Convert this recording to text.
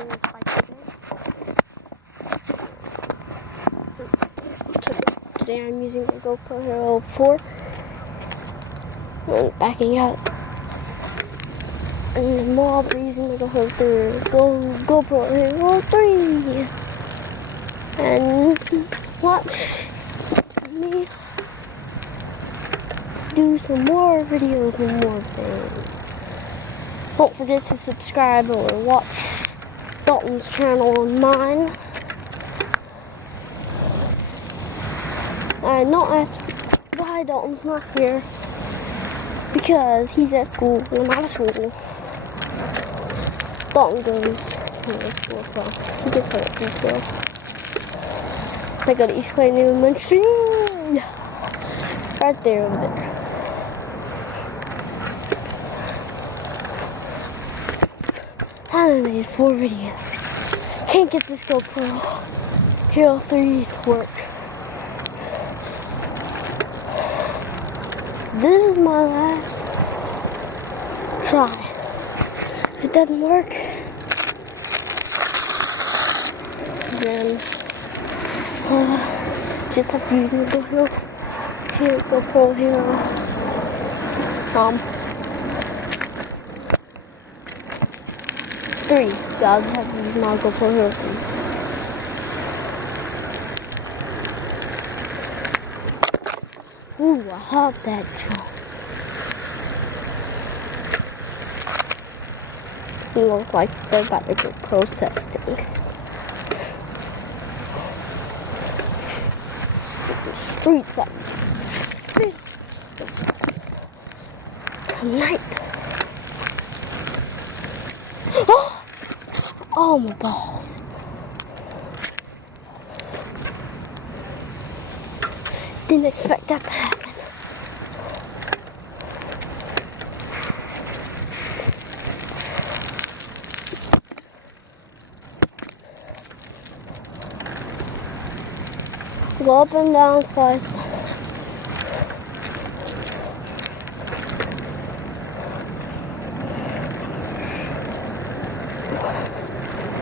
doing this bike today. Today I'm using the GoPro Hero 4. And backing out. And tomorrow I'll be using the GoPro Hero 3. And watch me do some more videos and more things. Don't forget to subscribe or watch Dalton's channel and mine. And don't ask why Dalton's not here, because he's at school and I'm out of school. Dalton goes to school, so he gets hurt detail. I go to East Clay Elementary. Right there, over there. I made 4 videos. Can't get this GoPro Hero 3 to work. This is my last try. If it doesn't work, then just have to use the GoPro Hero 3. Yeah, I'll just have to use my GoPro Hero 3. Ooh, I hopped that jump. It looks like they're about to get processing. Stupid streets got me. Tonight. Oh, my balls. Didn't expect that to happen. Go up and down twice.